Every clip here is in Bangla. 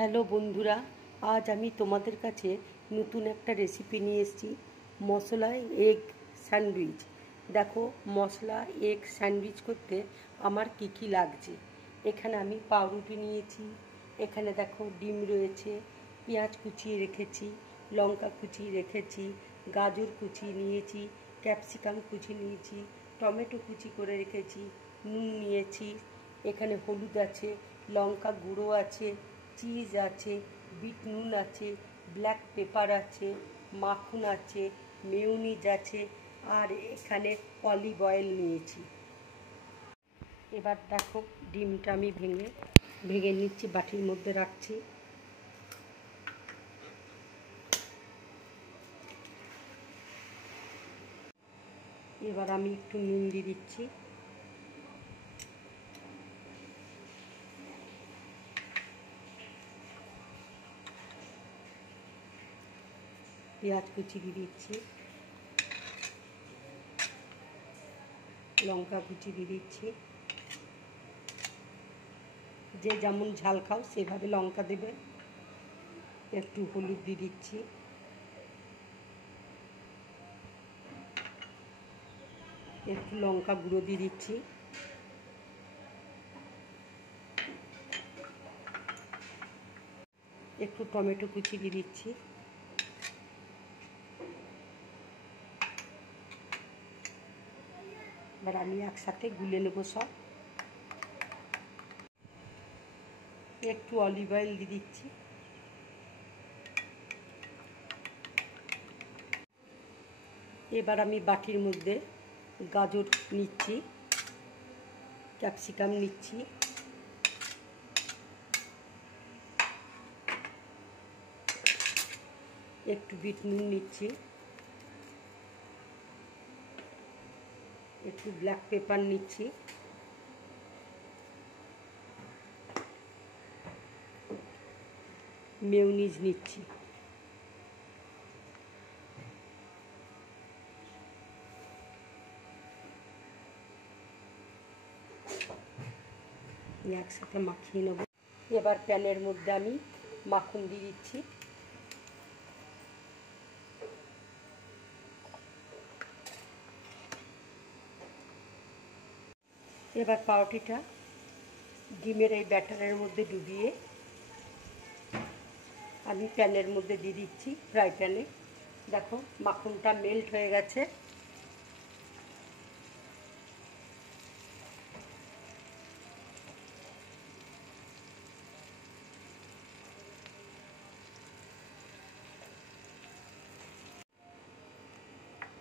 হ্যালো বন্ধুরা, আজ আমি তোমাদের কাছে নতুন একটা রেসিপি নিয়ে এসেছি। মশলা এগ স্যান্ডউইচ। দেখো, মশলা এগ স্যান্ডউইচ করতে আমার কি কি লাগছে। এখানে আমি পাউরুটি নিয়েছি, এখানে দেখো ডিম রয়েছে, পেঁয়াজ কুচিয়ে রেখেছি, লঙ্কা কুচিয়ে রেখেছি, গাজর কুচিয়ে নিয়েছি, ক্যাপসিকাম কুচি নিয়েছি, টমেটো কুচি করে রেখেছি, নুন নিয়েছি, এখানে হলুদ আছে, লঙ্কা গুঁড়ো আছে, চিজ আছে, বিট নুন আছে, ব্ল্যাক পেপার আছে, মাখন আছে, মেয়োনিজ আছে, আর এখানে অলিভ অয়েল নিয়েছি। এবার দেখো, ডিমটা আমি ভেঙে নিচ্ছি, বাটির মধ্যে রাখছি। এবার আমি একটু নুন দিয়ে দিচ্ছি। পেঁয়াজ কুচি দিয়ে দিচ্ছি, লঙ্কা কুচি দিয়ে দিচ্ছি। যে যেমন ঝাল খাও সেভাবে লঙ্কা দেবে। একটু হলুদ দিয়ে দিচ্ছি, একটু লঙ্কা গুঁড়ো দিয়ে দিচ্ছি, একটু টমেটো কুচি দিয়ে দিচ্ছি। এবার আমি একসাথে গুলে নেব সব। একটু অলিভ অয়েল দিয়ে দিচ্ছি। এবার আমি বাটির মধ্যে গাজর নিচ্ছি, ক্যাপসিকাম নিচ্ছি, একটু বিট নুন নিচ্ছি, একটু ব্ল্যাক পেপার নিচ্ছি, মেয়োনিজ নিচ্ছি। একসাথে মাখিয়ে নেব। এবার প্যানের মধ্যে আমি মাখন দিয়ে দিচ্ছি। এবার পাউরুটিটা ডিমের এই ব্যাটারের মধ্যে ডুবিয়ে আমি প্যানের মধ্যে দিয়ে দিচ্ছি, ফ্রাই প্যানে। দেখো, মাখনটা মেল্ট হয়ে গেছে।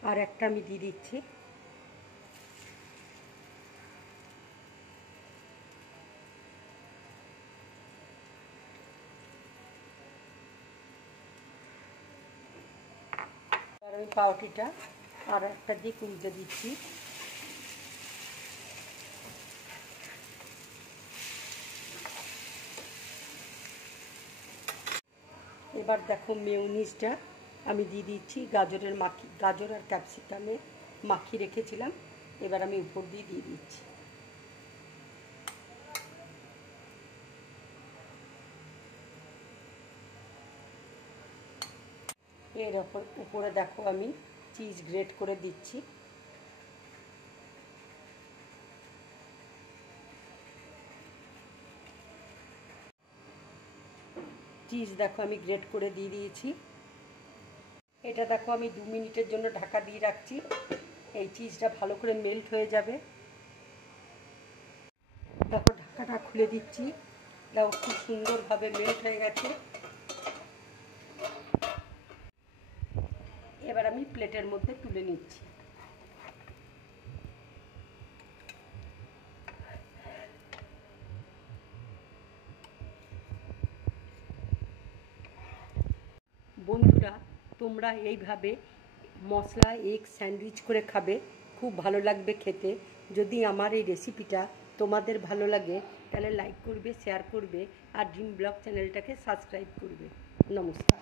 আর একটা আমি দিয়ে দিচ্ছি। আর আমি পাউরুটিটা আর একটা দিয়ে উল্টে দিচ্ছি। এবার দেখো, মেয়োনিজটা আমি দিয়ে দিচ্ছি। গাজর আর ক্যাপসিকামে মাখিয়ে রেখেছিলাম, এবার আমি উপর দিয়ে দিচ্ছি। এর উপরে দেখো আমি চিজ গ্রেট করে দিচ্ছি। চিজ দেখো আমি গ্রেট করে দিয়ে দিয়েছি। এটা দেখো আমি 2 মিনিটের জন্য ঢাকা দিয়ে রাখছি। এই চিজটা ভালো করে মেল্ট হয়ে যাবে। দেখো, ঢাকাটা খুলে দিচ্ছি। দেখো, খুব সুন্দরভাবে মেল্ট হয়ে গেছে। এবার আমি প্লেটের মধ্যে তুলে নিচ্ছি। বন্ধুরা, তোমরা এইভাবে মশলা এগ স্যান্ডউইচ করে খাবে, খুব ভালো লাগবে খেতে। যদি আমার এই রেসিপিটা তোমাদের ভালো লাগে তাহলে লাইক করবে, শেয়ার করবে, আর ড্রিম ব্লগ চ্যানেলটাকে সাবস্ক্রাইব করবে। নমস্কার।